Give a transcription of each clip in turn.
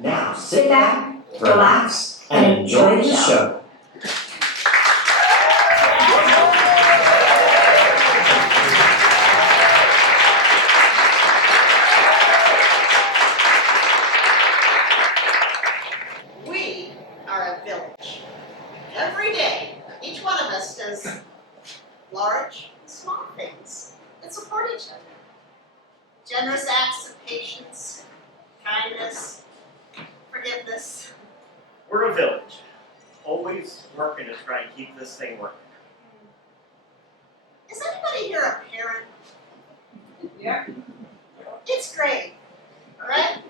Now sit back, relax, and enjoy the show. We are a village. Every day, each one of us does large and small things that support each other. Generous acts of patience, kindness, forgiveness. We're a village, always working to try and keep this thing working. Is anybody here a parent? Yeah. It's great, right?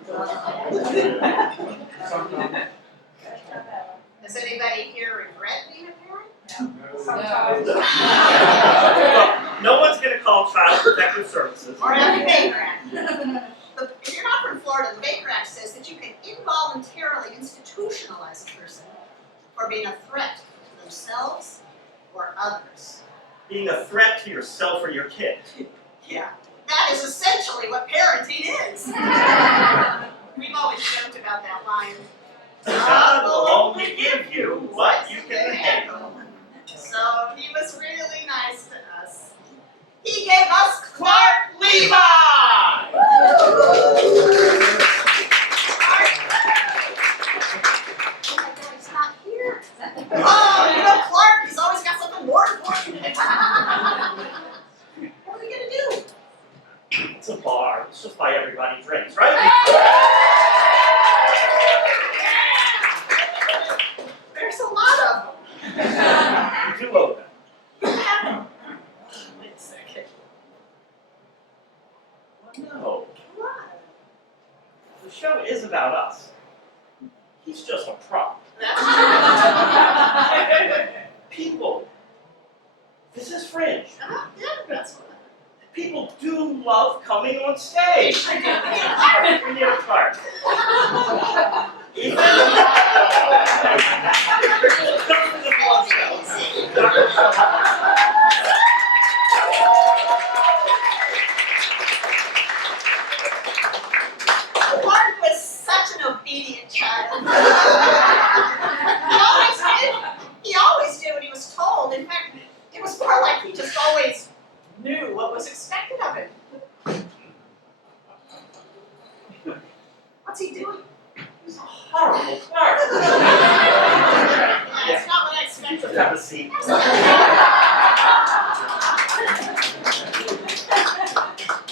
Does anybody here regret being a parent? Sometimes. No one's going to call Child Protective Services. Or have the Baker Act. If you're not from Florida, the Baker Act says that you can involuntarily institutionalize a person for being a threat to themselves or others. Being a threat to yourself or your kid. Yeah, that is essentially what parenting is. We've always joked about that line. God will only give you what you can handle. So he was really nice to us. He gave us Clark Levi! He's not here. Oh, you know Clark, he's always got something more important. What are we gonna do? It's a bar. Let's just buy everybody drinks, right? There's a lot of them. We do owe them. Wait a second. No, What? the show is about us. He's just a prop. People. This is fringe. Yeah, that's what. People do love coming on stage. We need a card. Ethan. Clark was such an obedient child. He always did what he was told. In fact, it was more like he just always knew what was expected of him. What's he doing? He's a horrible Clark. Yeah, it's not what I expected. Just have a seat.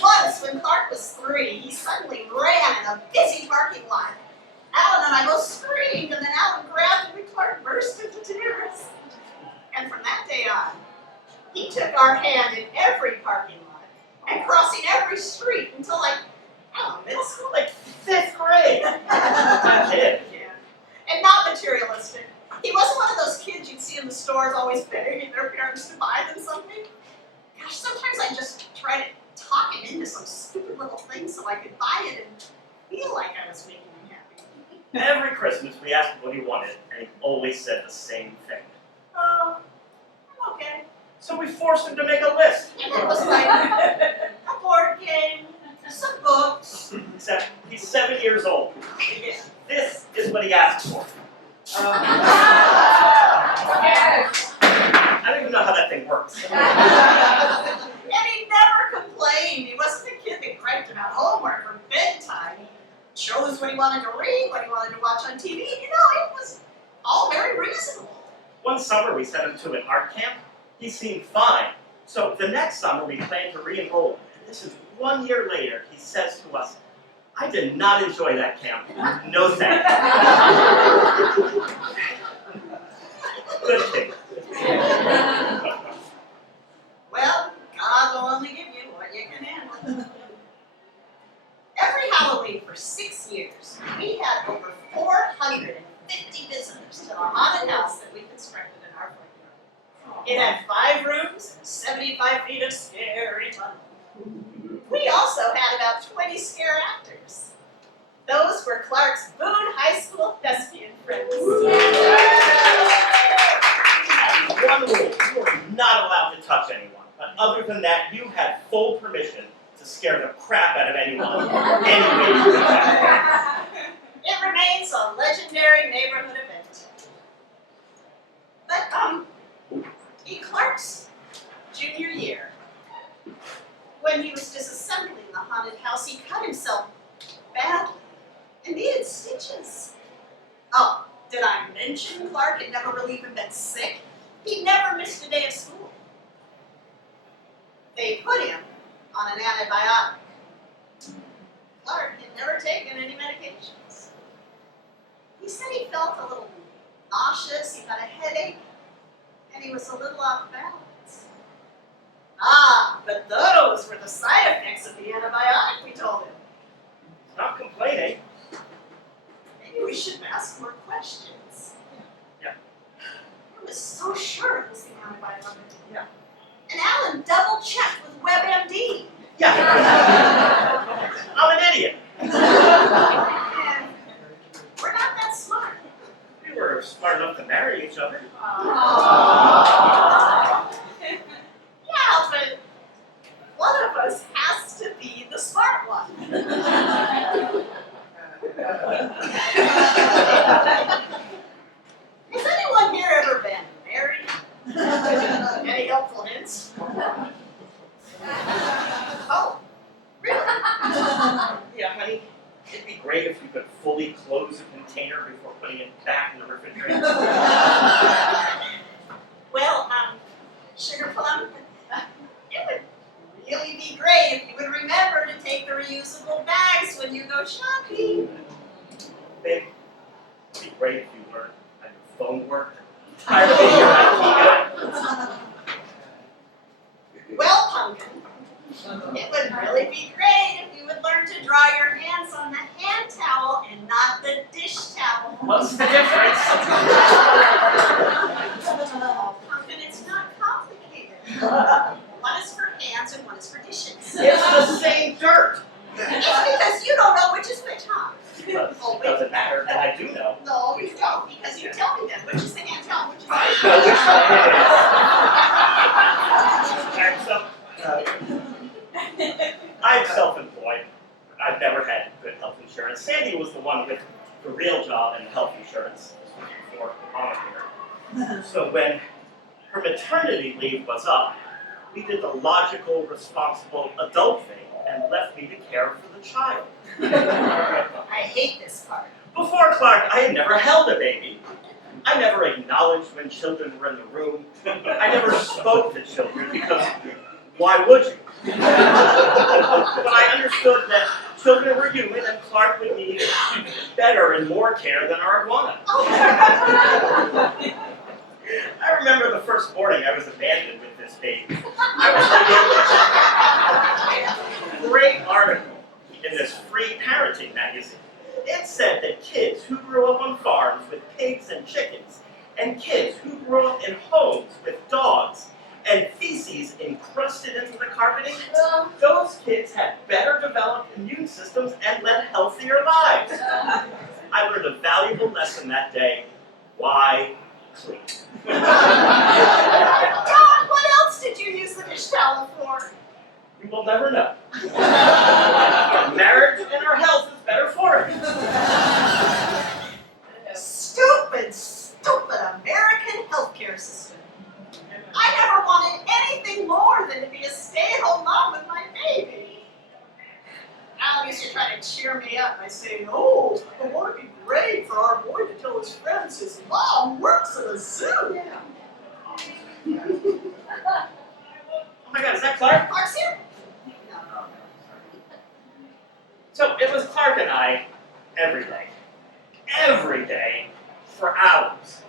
Once, when Clark was 3, he suddenly ran in a busy parking lot. Alan and I both screamed, and then Alan grabbed him and Clark burst into tears. And from that day on, he took our hand in every parking lot and crossing every street until middle school. Like 5th grade. That kid. Yeah. And not materialistic. He wasn't one of those kids you'd see in the stores always begging their parents to buy them something. Gosh, sometimes I just try to talk him into some stupid little thing so I could buy it and feel like I was making him happy. Every Christmas we asked him what he wanted, and he always said the same thing. I'm okay. So we forced him to make a list. And it was like a board game, some books. Except he's 7 years old. Yeah. This is what he asked for. Yes. I don't even know how that thing works. And he never complained. He wasn't the kid that griped about homework or bedtime. He chose what he wanted to read, what he wanted to watch on TV. You know, it was all very reasonable. One summer we sent him to an art camp. He seemed fine. So the next summer we planned to re-enroll him. And this is 1 year later, he says to us, I did not enjoy that camp. No thanks. Good thing. Well, God will only give you what you can handle. Every Halloween for 6 years, we had over 450 visitors to the haunted house that we constructed in our backyard. It had 5 rooms and 75 feet of scary tunnel. We also had about 20 scare actors. Those were Clark's Boone High School thespian friends. One rule, you were not allowed to touch anyone. But other than that, you had full permission to scare the crap out of anyone any way you could. It remains mention Clark had never really even been sick. He never missed a day of school. They put him on an antibiotic. Clark had never taken any medications. He said he felt a little nauseous, he got a headache, and he was a little off balance. Ah, but those were the side effects of the antibiotic, we told him. Not complaining. Maybe we should ask more questions. Yeah. I was so sure it was the antibiotic. Yeah. And Alan double-checked with WebMD. Yeah. I'm an idiot. And we're not that smart. We were smart enough to marry each other. Yeah, but one of us has to be the smart one. Has anyone here ever been married? Any helpful hints? Oh, really? Yeah, honey, it'd be great if you could fully close the container before putting it back in the refrigerator. Well, Sugar Plum, it would really be great if you would remember to take the reusable bags when you go shopping. Babe, it'd be great if you learned how your phone worked. Tired of being your IT guy. Well, Pumpkin, it would really be great if you would learn to dry your hands on the hand towel and not the dish towel. What's the difference? Oh, Pumpkin, it's not complicated. One is for hands and one is for dishes. It's the same dirt. It's because you don't know which is which, huh? Because Oh, it wait. doesn't matter, and I do know. No, you don't, because you tell me then which is the hand towel, which is the I dish know which towel. one it is. I'm self-employed. I've never had good health insurance. Sandy was the one with the real job and health insurance before Obamacare. So when her maternity leave was up, we did the logical, responsible adult thing and left me to care for the child. I hate this part. Before Clark, I had never held a baby. I never acknowledged when children were in the room. I never spoke to children because why would you? But I understood that children were human and Clark would need better and more care than our iguana. I remember the first morning I was abandoned with this baby. I was reading a great article in this free parenting magazine. It said that kids who grew up on farms with pigs and chickens, and kids who grew up in homes with dogs and feces encrusted into the carpeting, those kids had better developed immune systems and led healthier lives. I learned a valuable lesson that day. Why clean? John, what else did you use the dish towel for? You will never know. Our marriage and our health is better for it. Stupid, stupid American healthcare system. I never wanted anything more than to be a stay-at-home mom with my baby. Alan used to try to cheer me up by saying, "Oh, it would be great for our boy to tell his friends his mom works at a zoo." Oh my God, is that Clark? Clark's here? No. So it was Clark and I every day, for hours.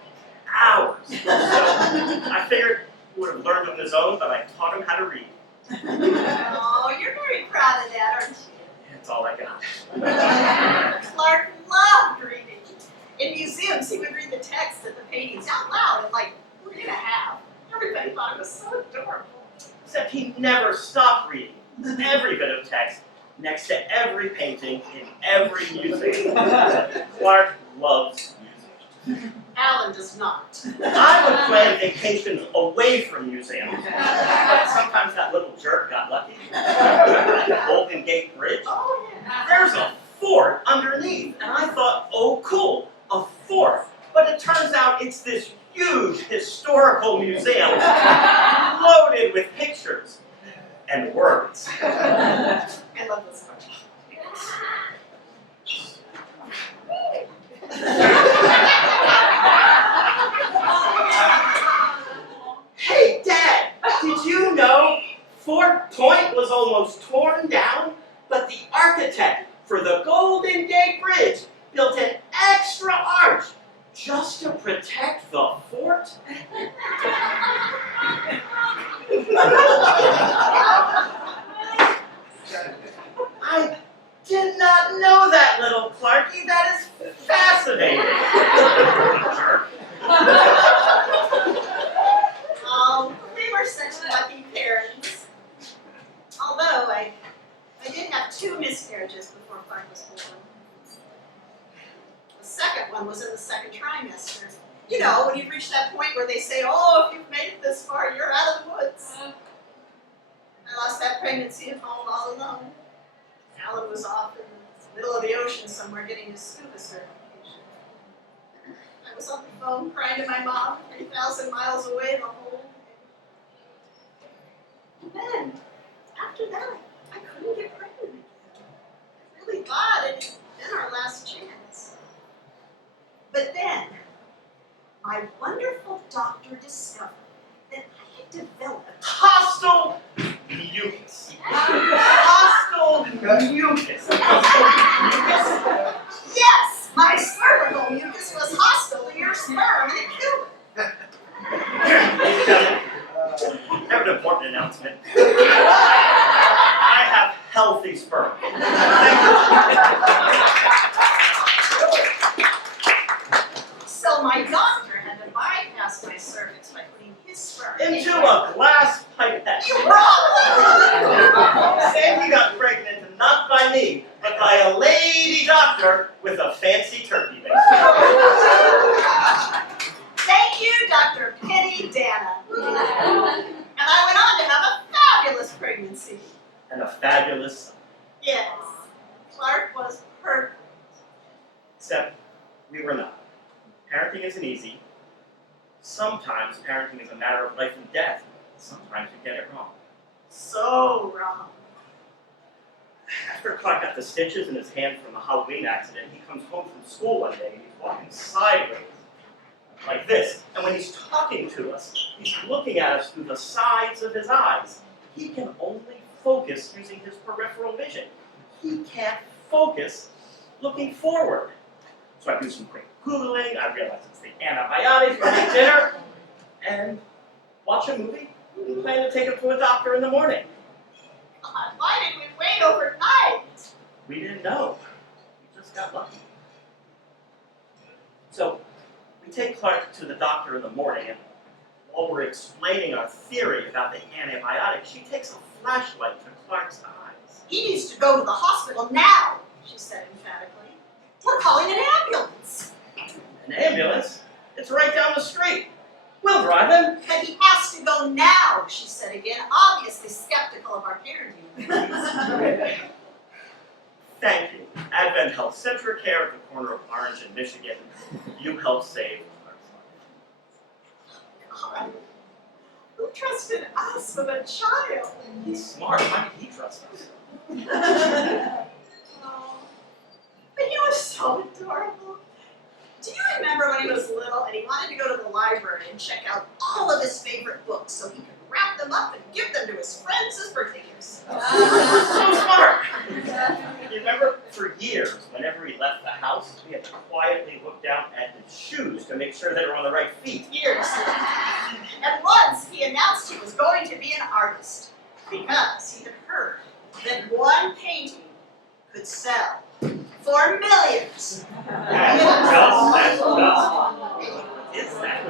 So I figured he would have learned on his own, but I taught him how to read. Oh, you're very proud of that, aren't you? That's all I got. Clark loved reading. In museums, he would read the text and the paintings out loud at like 3.5. Everybody thought it was so adorable. Except he never stopped reading every bit of text next to every painting in every museum. Clark loves music. Alan does not. I would plan vacations away from museums, but sometimes that little jerk got lucky. Like the Golden Gate Bridge. Oh, yeah. There's a fort underneath, and I thought, oh cool, a fort. But it turns out it's this huge historical museum loaded with pictures and words. I love this part. built an extra arch just to protect the fort. I did not know that, little Clarky. That is fascinating. Jerk. Oh, they were such lucky parents. Although I did have 2 miscarriages before Clark was born. The second one was in the second trimester. You know, when you've reached that point where they say, oh, if you've made it this far, you're out of the woods. I lost that pregnancy at home all alone. Alan was off in the middle of the ocean somewhere getting his scuba certification. I was on the phone crying to my mom 3,000 miles away the whole day. And then, after that, I couldn't get pregnant again. I really thought it had been our last chance. But then, my wonderful doctor discovered that I had developed Hostile mucus. Hostile mucus. Yes, my cervical mucus was hostile to your sperm and it killed it. I have an important announcement. I have healthy sperm. So my doctor had to bypass my cervix by putting his sperm Into a glass pipette. You wrong! Sandy got pregnant, and not by me, but by a lady doctor with a fancy turkey base. Thank you, Dr. Penny Dana. And I went on to have a fabulous pregnancy. And a fabulous son. Yes, Clark was perfect. Except we were not. Parenting isn't easy. Sometimes parenting is a matter of life and death. Sometimes you get it wrong. So wrong. After Clark got the stitches in his hand from the Halloween accident, he comes home from school one day and he's walking sideways, like this. And when he's talking to us, he's looking at us through the sides of his eyes. He can only focus using his peripheral vision. He can't focus looking forward. So I do some quick Googling, I realize it's the antibiotics for my dinner, and watch a movie and plan to take him to a doctor in the morning. God, why did we wait overnight? We didn't know. We just got lucky. So we take Clark to the doctor in the morning, and while we're explaining our theory about the antibiotics, she takes a flashlight to Clark's eyes. He needs to go to the hospital now, she said emphatically. We're calling an ambulance. An ambulance? It's right down the street. We'll drive him. But he has to go now, she said again, obviously skeptical of our parenting. Thank you. Advent Health Centric Care at the corner of Orange and Michigan. You helped save Clark's life. God, who trusted us with a child? He's smart. Why did he trust us? Oh, but he was so adorable. Do you remember when he was little and he wanted to go to the library and check out all of his favorite books so he could wrap them up and give them to his friends as birthday gifts? So smart! You remember, for years, whenever he left the house, we had to quietly look down at his shoes to make sure they were on the right feet. Years. And once he announced he was going to be an artist because he had heard that one painting could sell for millions. That's just. Is that?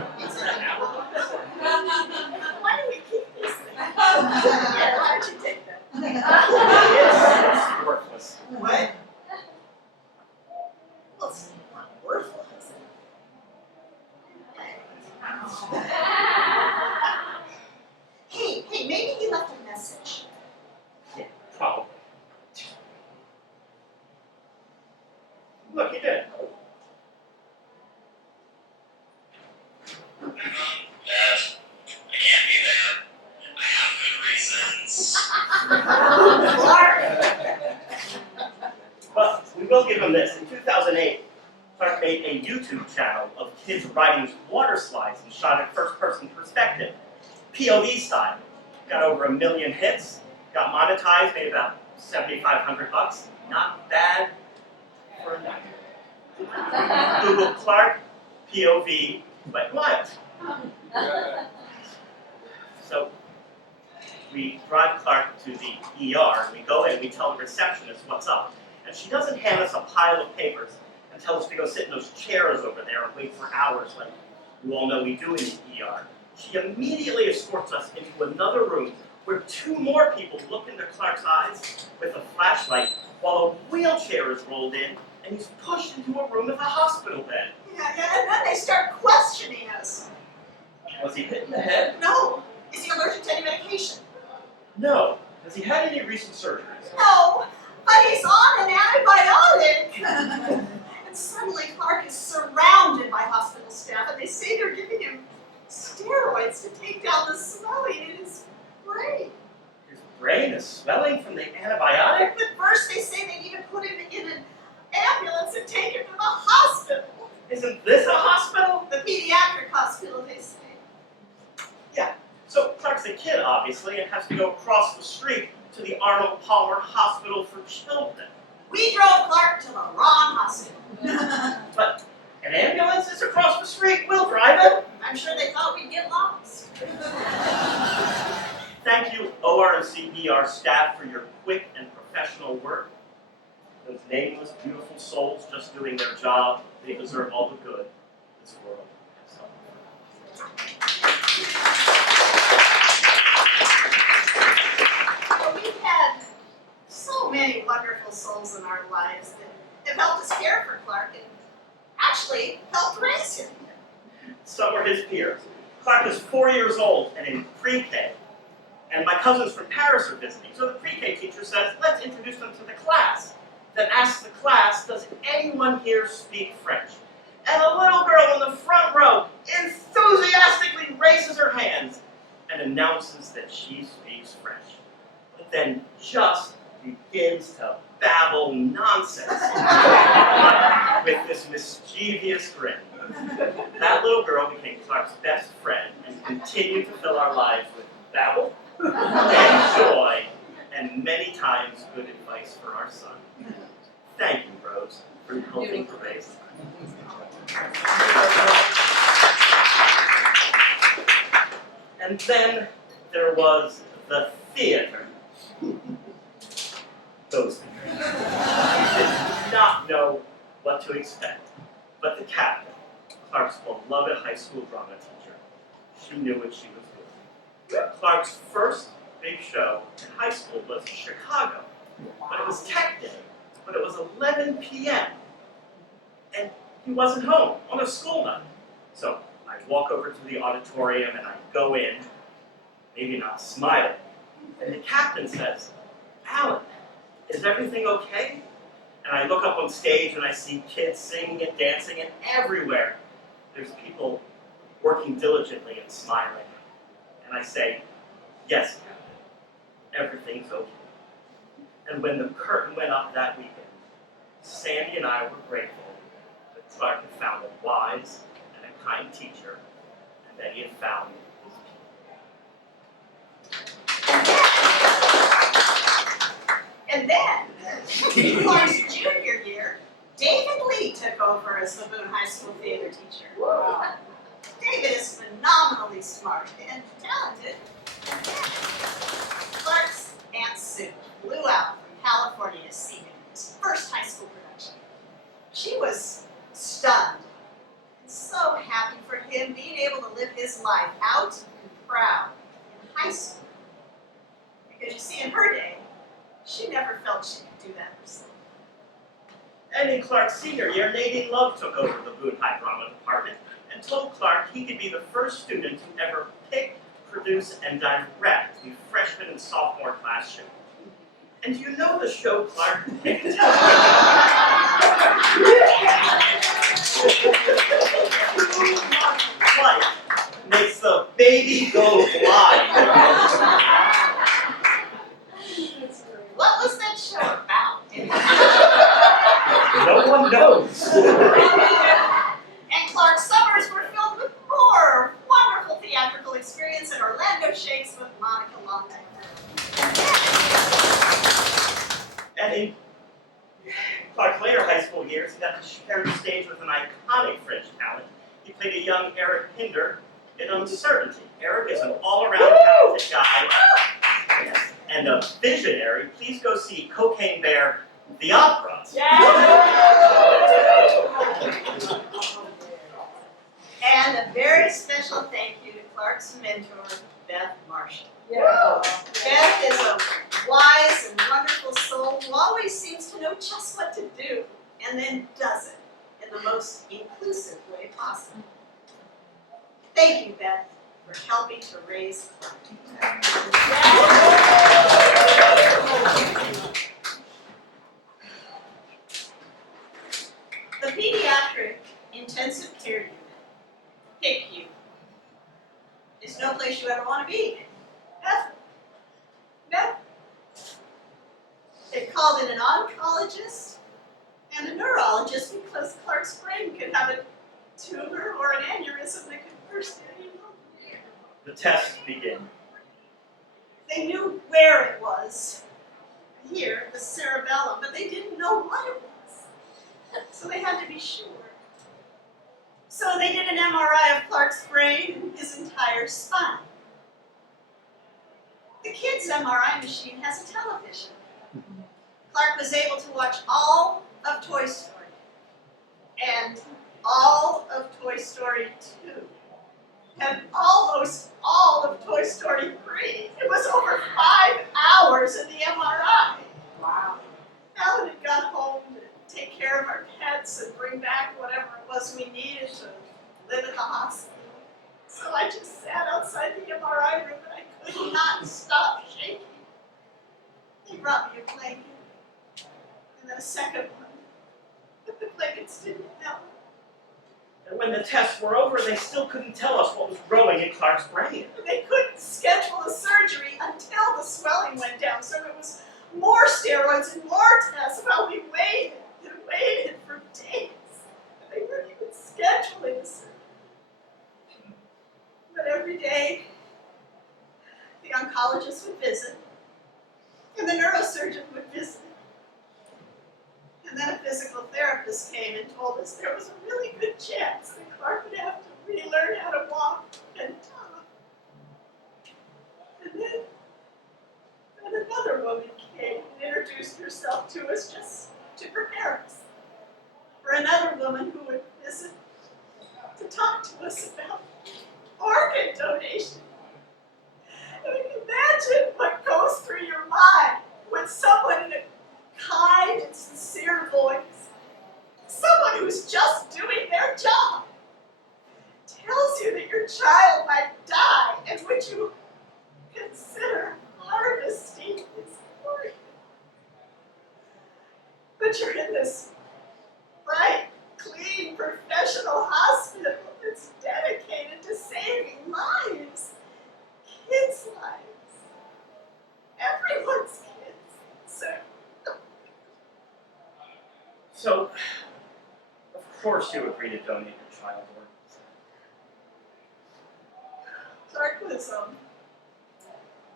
Why do we keep these things? Yeah, why don't you take that? It's worthless. What? Well, it's not worthless. Hey, maybe he left a message. Yeah, probably. Look, he did. Dad, I can't be there. I have good reasons. But we will give him this. In 2008, Clark made a YouTube channel of kids riding water slides and shot in first-person perspective, POV style. Got over 1 million hits, got monetized, made about $7,500. Not bad for a 9-year-old. Google Clark, POV, wet wild. So we drive Clark to the ER, and we go in, we tell the receptionist what's up. And she doesn't hand us a pile of papers and tell us to go sit in those chairs over there and wait for hours like you all know we do in the ER. She immediately escorts us into another room where two more people look into Clark's eyes with a flashlight while a wheelchair is rolled in and he's pushed into a room with a hospital bed. Yeah, and then they start questioning us. Was he hit in the head? No. Is he allergic to any medication? No. Has he had any recent surgeries? No. But he's on an antibiotic. And suddenly Clark is surrounded by hospital staff, and they say they're giving him steroids to take down the swelling in his brain. His brain is swelling from the antibiotic? But first they say they need to put him in an ambulance and take him to the hospital. Isn't this a hospital? The pediatric hospital, they say. Yeah. So Clark's a kid, obviously, and has to go across the street to the Arnold Palmer Hospital for Children. We drove Clark to the wrong hospital. But an ambulance is across the street. We'll drive it. I'm sure they thought we'd get lost. Thank you, ORMC ER staff, for your quick and professional work. Those nameless, beautiful souls just doing their job, they deserve all the good this world has to offer. Well, we've had so many wonderful souls in our lives that have helped us care for Clark and actually helped raise him. Some are his peers. Clark is 4 years old and in pre-K. And my cousins from Paris are visiting. So the pre-K teacher says, let's introduce them to the class. Then asks the class, does anyone here speak French? And a little girl in the front row enthusiastically raises her hands and announces that she speaks French. But then just begins to babble nonsense with this mischievous grin. That little girl became Clark's best friend and continued to fill our lives with babble and joy and many times good advice for our son. Thank you, Rose, for helping to raise him. And then there was the theater. Those did not know what to expect. But the captain, Clark's beloved high school drama teacher, she knew what she was doing. Clark's first big show in high school was Chicago. But it was tech day. But it was 11 p.m. And he wasn't home on a school night. So I walk over to the auditorium and I go in, maybe not smiling. And the captain says, Alan, is everything okay? And I look up on stage and I see kids singing and dancing, and everywhere there's people working diligently and smiling. And I say, yes, Captain, everything's okay. And when the curtain went up that weekend, Sandy and I were grateful that Clark had found a wise and a kind teacher, and that he had found his people. And then, in Clark's junior year, David Lee took over as the Boone High School theater teacher. Wow. David is phenomenally smart and talented. Clark's Aunt Sue flew out from California to see him in his first high school production. She was stunned and so happy for him being able to live his life out and proud in high school. Because you see, in her day, she never felt she could do that herself. And in Clark's senior year, Nadine Love took over the Boone High Drama Department and told Clark he could be the first student to ever pick, produce, and direct the freshman and sophomore class show. And do you know the show Clark picked? Life makes the baby go blind. What was that show about? No one knows. And Clark's summers were filled with more wonderful theatrical experience at Orlando Shakes with Monica Longnight. And in Clark's later high school years, he got to shared the stage with an iconic French talent. He played a young Eric Pinder in Uncertainty. Eric is an all-around talented guy, yes, and a visionary. Please go see Cocaine Bear, the opera. And a very special thank you to Clark's mentor, Beth Marshall. Yeah. Beth is a wise and wonderful soul who always seems to know just what to do and then does it in the most inclusive way possible. Thank you, Beth, for helping to raise Clark. The pediatric intensive care unit, PICU, is no place you ever want to be. Ever. Never. They called in an oncologist and a neurologist because Clark's brain could have a tumor or an aneurysm that could burst at any moment. The tests begin. They knew where it was, here, the cerebellum, but they didn't know what it was. So they had to be sure. So they did an MRI of Clark's brain and his entire spine. The kid's MRI machine has a television. Clark was able to watch all of Toy Story and all of Toy Story 2 and almost all of Toy Story 3. It was over 5 hours in the MRI. Wow. Alan had got home to take care of our pets and bring back whatever it was we needed to live at the hospital. So I just sat outside the MRI room and I could not stop shaking. He brought me a blanket and then a second one, but the blankets didn't help. And when the tests were over, they still couldn't tell us what was growing in Clark's brain. They couldn't schedule a surgery until the swelling went down, so it was more steroids and more tests while we waited and waited for days. They weren't even scheduling the surgery. But every day, the oncologist would visit, and the neurosurgeon would visit. And then a physical therapist came and told us there was a really good chance that Clark would have to relearn how to walk and talk. And then another woman came and introduced herself to us just to prepare us for another woman who would visit to talk to us about organ donation. And you can imagine what goes through your mind when someone in a kind and sincere voice, someone who's just doing their job, tells you that your child might die and would you consider harvesting his organ. But you're in this bright, clean, professional hospital that's dedicated to saving lives, kids' lives, everyone's kids. So, of course you agree to donate your child's organs. Clark was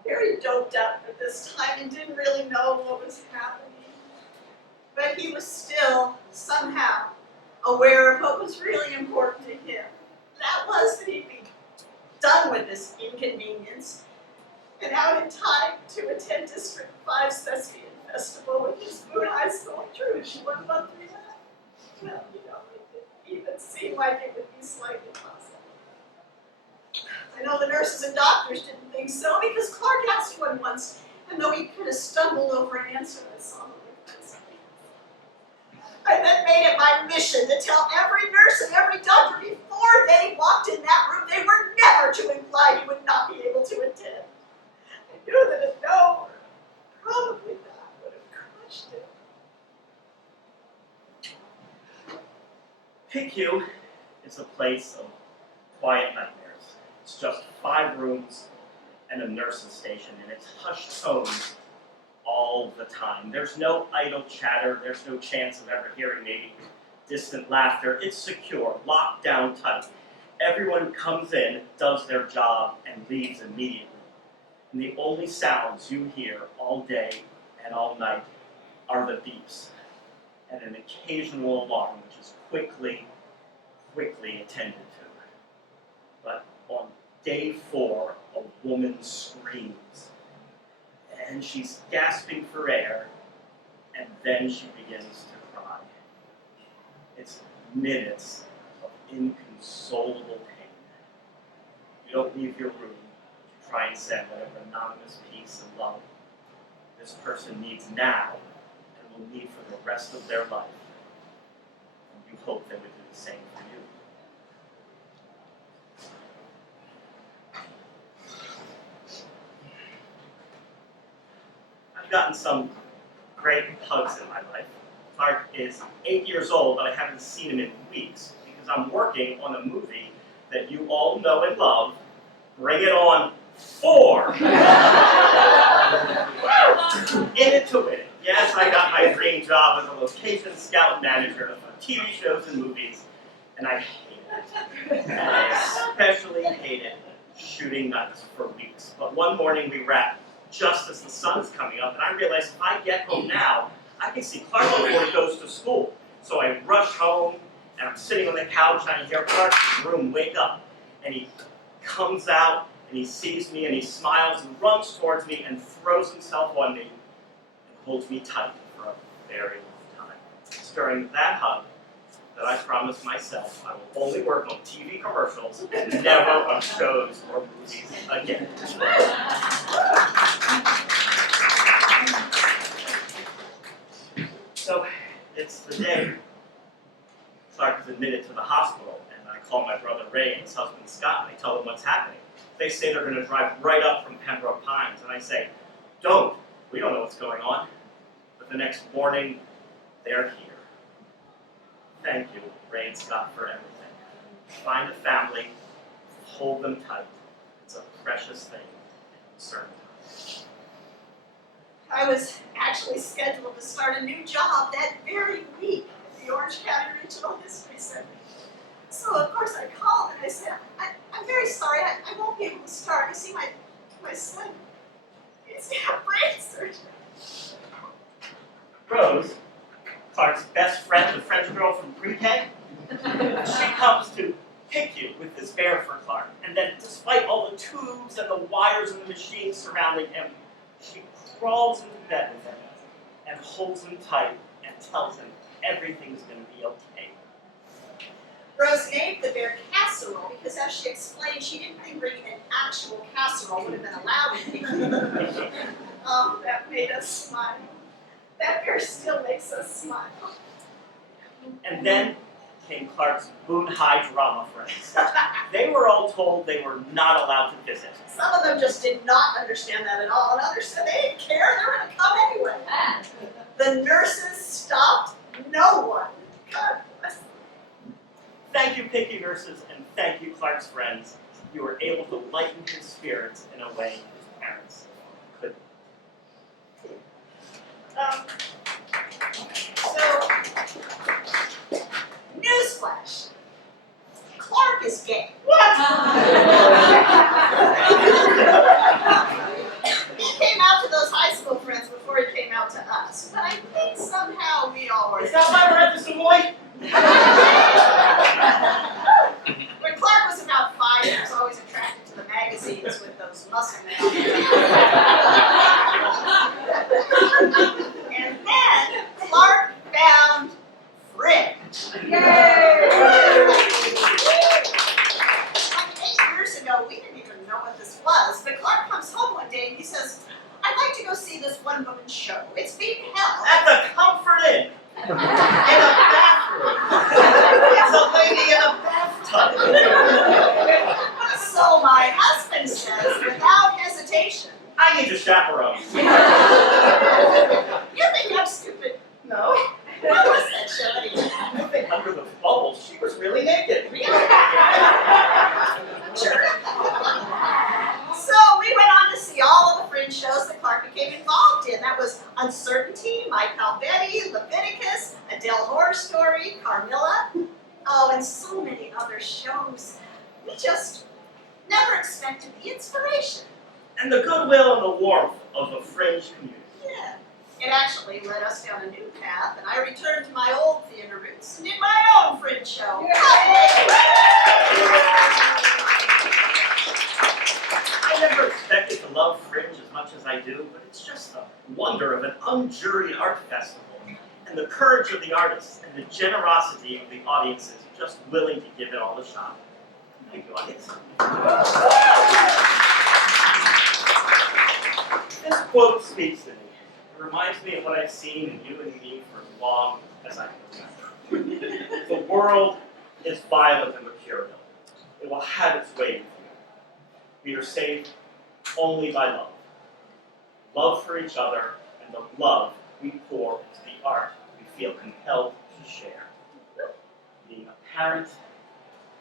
very doped up at this time and didn't really know what was happening. But he was still somehow aware of what was really important to him. That was that he'd be done with this inconvenience and out in time to attend District 5 Thespian Festival with his Moon High School Truge 1 month later. Well, it didn't even seem like it would be slightly possible. I know the nurses and doctors didn't think so because Clark asked one once, and though he kind of stumbled over an answer, I saw him like this. I then made it my mission to tell every nurse and every doctor before they walked in that room they were never to imply he would not be able to attend. I knew that a no, or probably not, would have crushed him. PICU is a place of quiet nightmares. It's just 5 rooms and a nurse's station, and it's hushed tones all the time. There's no idle chatter. There's no chance of ever hearing maybe distant laughter. It's secure, locked down tight. Everyone who comes in, does their job, and leaves immediately. And the only sounds you hear all day and all night are the beeps and an occasional alarm, which is quickly attended to. But on day 4, a woman screams, and she's gasping for air, and then she begins to cry. It's minutes of inconsolable pain. You don't leave your room, you try and send whatever anonymous peace and love this person needs now and will need for the rest of their life. And you hope they would do the same for you. I've gotten some great hugs in my life. Clark is 8 years old, but I haven't seen him in weeks because I'm working on a movie that you all know and love. Bring It On 4! In it to win it. Yes, I got my dream job as a location scout manager for TV shows and movies, and I hate it. And I especially hated shooting nights for weeks. But one morning we wrapped just as the sun is coming up, and I realized if I get home now, I can see Clark before he goes to school. So I rush home, and I'm sitting on the couch, and I hear Clark in his room wake up, and he comes out, and he sees me, and he smiles, and runs towards me, and throws himself on me, and holds me tight for a very long time. It's during that hug that I promised myself I will only work on TV commercials and never on shows or movies again. So, it's the day Clark is admitted to the hospital, and I call my brother Ray and his husband Scott, and I tell them what's happening. They say they're going to drive right up from Pembroke Pines, and I say, don't. We don't know what's going on. But the next morning, they're here. Thank you, Ray and Scott, for everything. Find a family, hold them tight. It's a precious thing in certain times. I was actually scheduled to start a new job that very week at the Orange County Regional History Center. So of course I called and I said, I'm very sorry, I won't be able to start. You see, my son needs to have brain surgery. Rose, Clark's best friend, the French girl from pre-K, she comes to pick you with this bear for Clark, and then despite all the tubes and the wires and the machines surrounding him, she crawls into bed with him and holds him tight and tells him everything's going to be okay. Rose named the bear Casserole because, as she explained, she didn't think bringing an actual casserole would have been allowed in here. Oh, that made us smile. That bear still makes us smile. And then came Clark's Boone High drama friends. They were all told they were not allowed to visit. Some of them just did not understand that at all, and others said they didn't care, they were going to come anyway. The nurses stopped no one. God bless them. Thank you, picky nurses, and thank you, Clark's friends. You were able to lighten his spirits in a way his parents couldn't. Newsflash. Clark is gay. What? He came out to those high school friends before he came out to us, but I think somehow we all were. Is that why we're at the Savoy? When Clark was about 5, he was always attracted to the magazines with those muscle men. And then Clark found Fred. Yay! Like 8 years ago, we didn't even know what this was, but Clark comes home one day and he says, I'd like to go see this one-woman show. It's being held. At the Comfort Inn. In a bathroom. It's a lady in a bathtub. So my husband says, without hesitation, I need to chaperone. you think I'm stupid? No. What was that show anyway? I think under the bubbles, she was really naked. Really? Sure. So we went on to see all of the fringe shows that Clark became involved in. That was Uncertainty, My Pal Betty, Leviticus, Adele Horror Story, Carmilla, oh, and so many other shows. We just never expected the inspiration. And the goodwill and the warmth of the fringe community. Yeah. It actually led us down a new path, and I returned to my old theater roots and did my own fringe show. I never expected to love Fringe as much as I do, but it's just the wonder of an unjuried art festival, and the courage of the artists, and the generosity of the audiences just willing to give it all a shot. Thank you, audience. This quote speaks to me. It reminds me of what I've seen in you and me for as long as I can remember. The world is violent and mercurial. It will have its way with you. We are saved only by love. Love for each other and the love we pour into the art we feel compelled to share. Being a parent,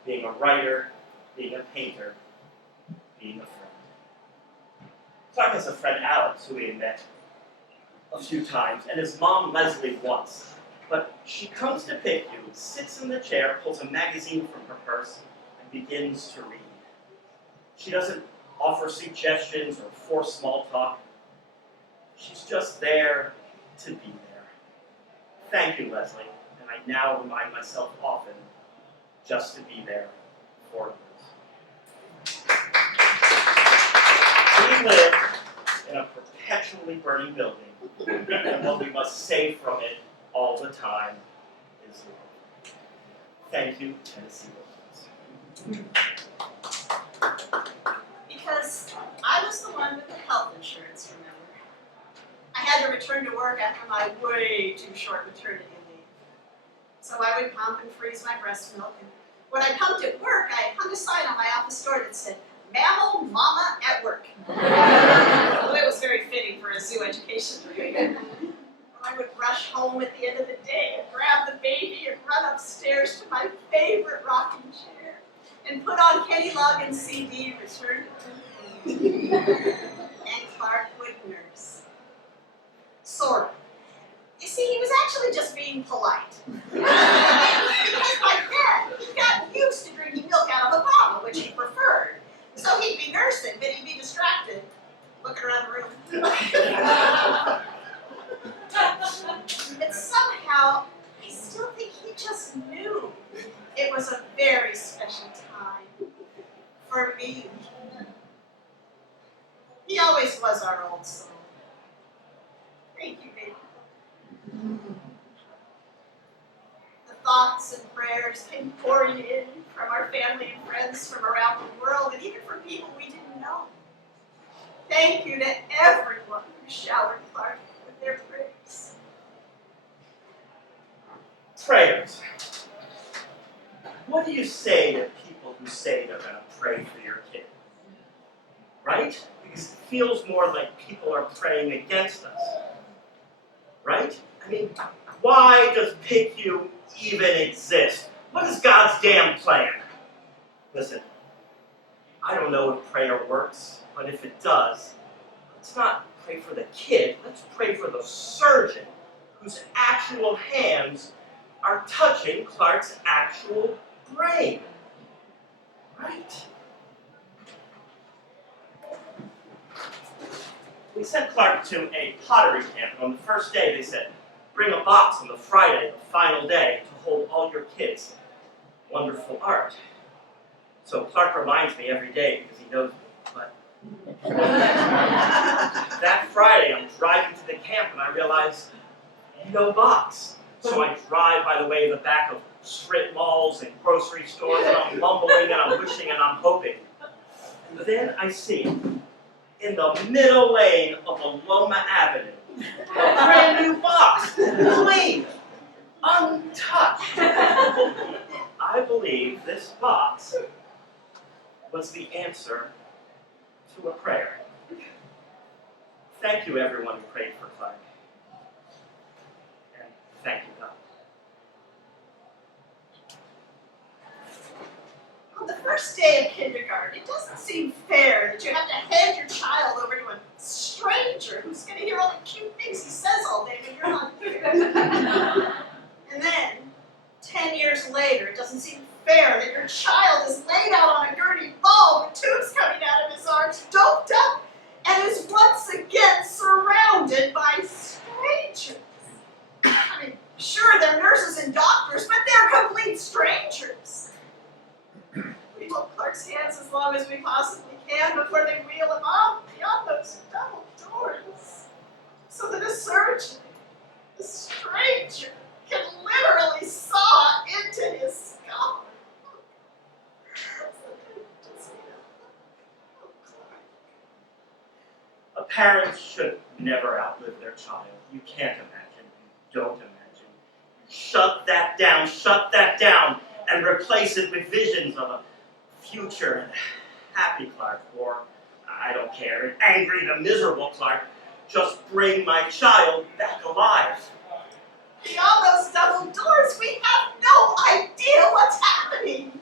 being a writer, being a painter, being a friend. Clark has a friend Alex who we had met a few times, and his mom Leslie once. But she comes to pick you, sits in the chair, pulls a magazine from her purse, and begins to read. She doesn't offer suggestions or force small talk. She's just there to be there. Thank you, Leslie, and I now remind myself often just to be there for others. We live in a perpetually burning building, and what we must save from it all the time is love. Thank you, Tennessee Williams. Because I was the one with the health insurance, remember? I had to return to work after my way too short maternity leave. So I would pump and freeze my breast milk, and when I pumped at work, I hung a sign on my office door that said, "Mammal Mama at Work." Well, it was very fitting for a zoo education degree. I would rush home at the end of the day and grab the baby and run upstairs to my favorite rocking chair and put on Kenny Loggins' CD, Return to Earth. And Clark would nurse. Sort of. You see, he was actually just being polite. Because by then, he got used to drinking milk out of a bottle, which he preferred. So he'd be nursing, but he'd be distracted, looking around the room. But somehow, I still think he just knew it was a very special time for me. He always was our old soul. Thank you, baby. The thoughts and prayers came pouring in from our family and friends from around the world, and even from people we didn't know. Thank you to everyone who showered Clark with their prayers. Prayers. What do you say to people who say they're going to pray for your kid? Right? Because it feels more like people are praying against us. Right? I mean, why does PICU even exist? What is God's damn plan? Listen, I don't know if prayer works, but if it does, let's not pray for the kid, let's pray for the surgeon whose actual hands are touching Clark's actual brain. Right? We sent Clark to a pottery camp, and on the first day they said, bring a box on the Friday, the final day, to hold all your kids' wonderful art. So Clark reminds me every day because he knows me, but that Friday I'm driving to the camp and I realize no box. So I drive by the way the back of strip malls and grocery stores, and I'm mumbling and I'm wishing and I'm hoping. And then I see, in the middle lane of Aloma Avenue, a brand new box, clean, untouched. I believe this box was the answer to a prayer. Thank you, everyone who prayed for Clark. And thank you, God. On the first day of kindergarten, it doesn't seem fair that you have to hand your child over to a stranger who's going to hear all the cute things he says all day when you're not here. And then, 10 years later, it doesn't seem fair that your child is laid out on a gurney ball with tubes coming out of his arms, doped up, and is once again surrounded by strangers. strangers. I mean, sure, they're nurses and doctors, but they're complete strangers. We hold Clark's hands as long as we possibly can before they wheel him off beyond those double doors, so that a surgeon, a stranger, can literally saw into his skull. A parent should never outlive their child. You can't imagine. You don't imagine. Shut that down, and replace it with visions of a future and happy Clark, or, I don't care, an angry and miserable Clark. Just bring my child back alive. Beyond those double doors, we have no idea what's happening.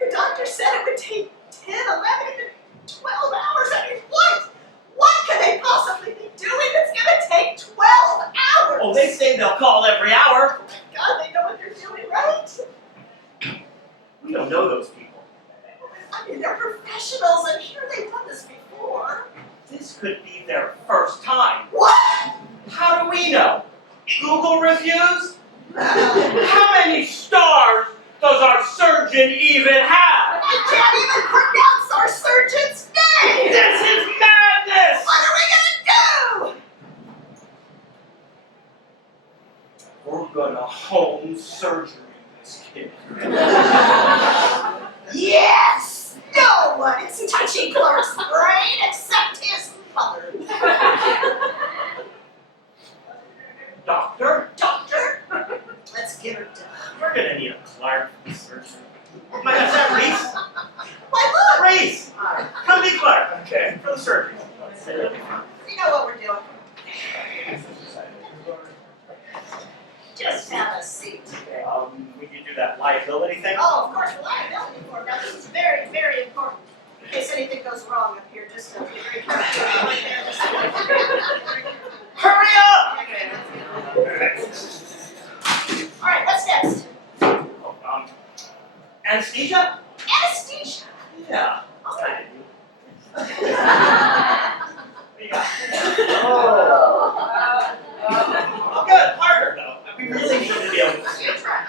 The doctor said it would take 10, 11, even 12 hours. I mean, what? What could they possibly be doing that's gonna take 12 hours? Oh, they say they'll call every hour. Oh my God, they know what they're doing, right? We don't know those people. I mean, they're professionals. I'm sure they've done this before. This could be their first time. What? How do we know? Google reviews? How many stars does our surgeon even have? I can't even pronounce our surgeon's name! This is madness! What are we gonna do? We're gonna home surgery this kid. Yes! No one is touching Clark's brain except his mother. Doctor? Doctor? Let's get her done. We're gonna need a Clark for surgery. Is that Reese? Why, look! Reese! Come be Clark. Okay. For the surgery. We know what we're doing. Just have a seat. We can do that liability thing. Oh, of course, liability form. Now, this is very, very important. In case anything goes wrong up here, just be very careful. Right there, just Hurry up! All right, what's next? Anesthesia? Anesthesia. Yeah. Okay. What do you got? Oh, good. Harder, though. We really need to be able to see. You try.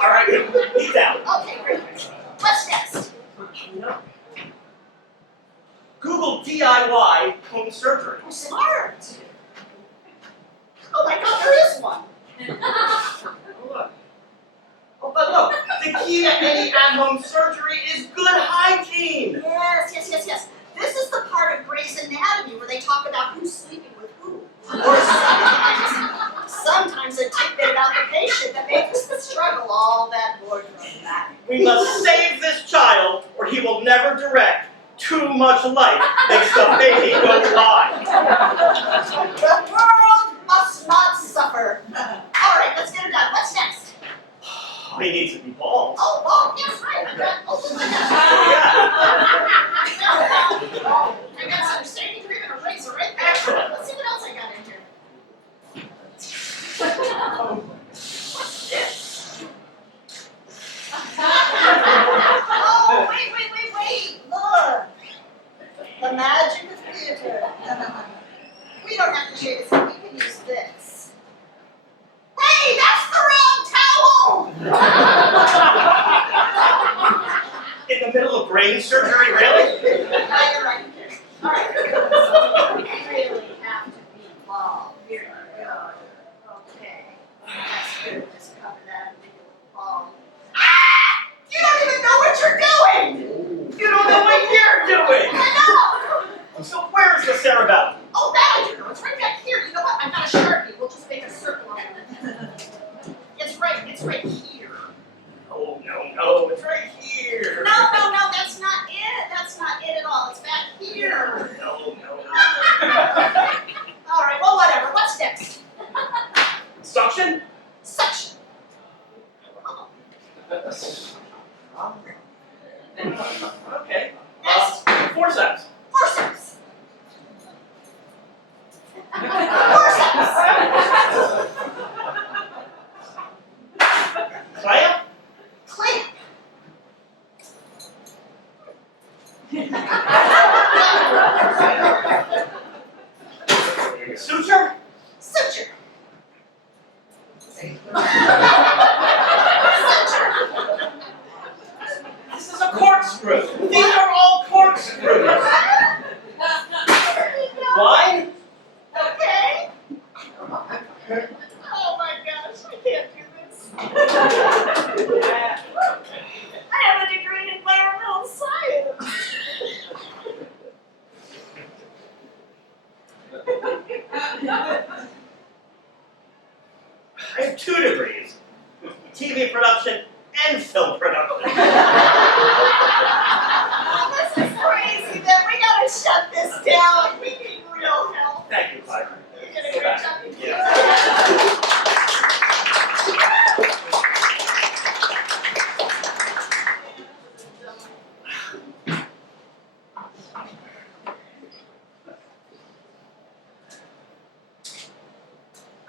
All right, knee down. Okay, great. What's next? Google DIY home surgery. Oh, smart. Oh my God, there is one. Look. Oh, but look, the key to any at-home surgery is good hygiene. Yes. This is the part of Grey's Anatomy where they talk about who's sleeping with who. Or sometimes a tidbit about the patient that makes the struggle all that more dramatic. We must save this child, or he will never direct. Too much light makes the baby go blind. The world must not suffer. All right, let's get her done. What's next? He needs to be bald. Oh, yes, right. I got I got some shaving cream and a razor right there. Excellent. Let's see what else I got in here. What's this? Oh, wait. Look. The magic of theater. We don't have to shave it, so we can use this. Hey, that's the wrong towel! In the middle of brain surgery, really? Yeah, you're right. All right. You really have to be bald. Here you go. Okay. That's good. Just cover that and make it look bald. Ah! You don't even know what you're doing! You don't know what you're doing! I know! So where's the cerebellum? Oh, that I do know. It's right back here. You know what? I've got a Sharpie. We'll just make a circle of it. It's right here. Oh, no, it's right here. No, that's not it. That's not it at all. It's back here. No. All right, well, whatever. What's next? Suction? Suction. Okay. Next. Forceps. Forceps. Forceps. Clamp? Clamp. This is a corkscrew. These are all corkscrews. Wine? Okay. Oh my gosh, I can't do this. I have a degree in environmental science. I have 2 degrees. TV production and film production. Oh, this is crazy, man. We gotta shut this down. We need real help. Thank you, Clark. You did a great job. Yeah.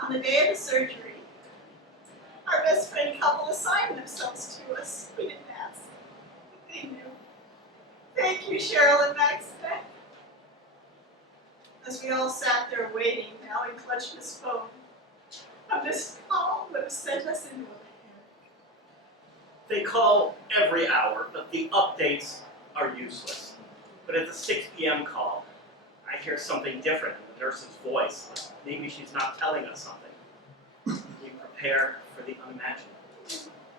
On the day of the surgery, our best friend couple assigned themselves to us. We didn't ask. They knew. Thank you, Cheryl and Max. As we all sat there waiting, Alan clutched his phone. A missed call would have sent us into a panic. They call every hour, but the updates are useless. But at the 6 p.m. call, I hear something different in the nurse's voice. Maybe she's not telling us something. We prepare for the unimaginable.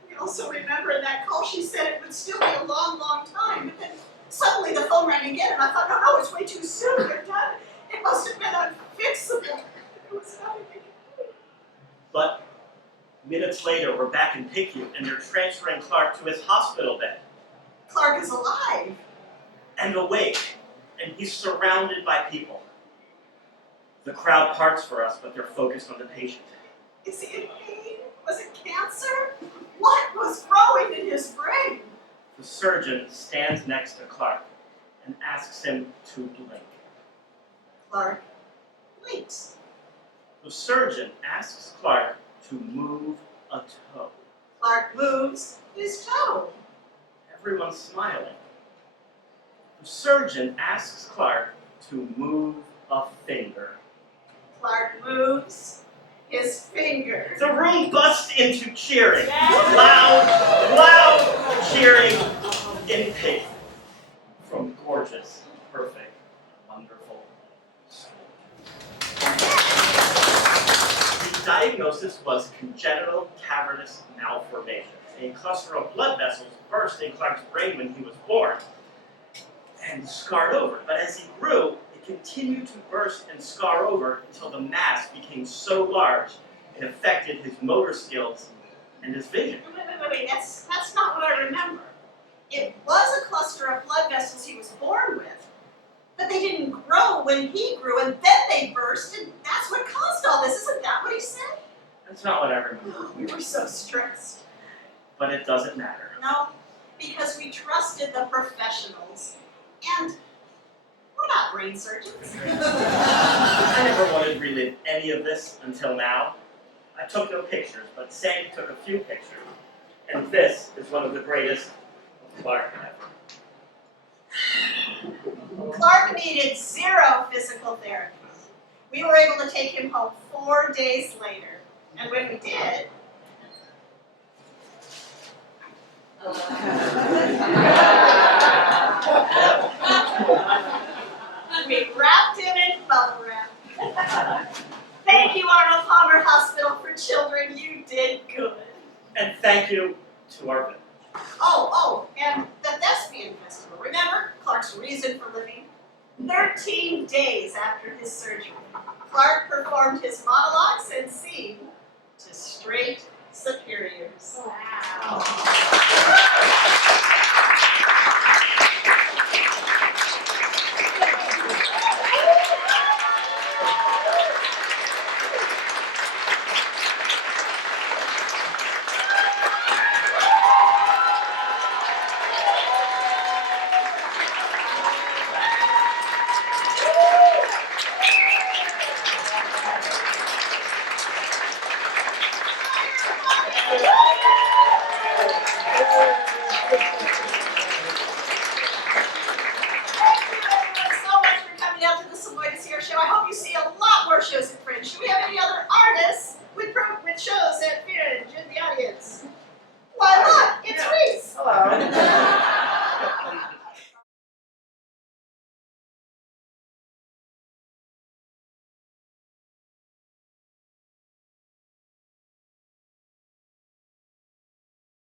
We also remember in that call she said it would still be a long, long time. But then suddenly the phone rang again, and I thought, no, it's way too soon. They're done. It must have been unfixable. It was nothing they could do. But minutes later, we're back in PICU, and they're transferring Clark to his hospital bed. Clark is alive. And awake, and he's surrounded by people. The crowd parts for us, but they're focused on the patient. Is he in pain? Was it cancer? What was growing in his brain? The surgeon stands next to Clark and asks him to blink. Clark blinks. The surgeon asks Clark to move a toe. Clark moves his toe. Everyone's smiling. The surgeon asks Clark to move a finger. Clark moves his finger. The room busts into cheering. Loud cheering in pain. From gorgeous, perfect, wonderful school. The diagnosis was congenital cavernous malformation. A cluster of blood vessels burst in Clark's brain when he was born and scarred over. But as he grew, it continued to burst and scar over until the mass became so large it affected his motor skills and his vision. Wait, that's not what I remember. It was a cluster of blood vessels he was born with, but they didn't grow when he grew, and then they burst, and that's what caused all this. Isn't that what he said? That's not what I remember, We were so stressed. but it doesn't matter. No, because we trusted the professionals, and we're not brain surgeons. I never wanted to relive any of this until now. I took no pictures, but Sandy took a few pictures, and this is one of the greatest of Clark ever. Clark needed 0 physical therapy. We were able to take him home 4 days later, and when we did, we wrapped him in bubble wrap. Thank you, Arnold Palmer Hospital for Children. You did good. And thank you to our village. Oh, and the Thespian Festival. Remember Clark's reason for living? 13 days after his surgery, Clark performed his monologues and scene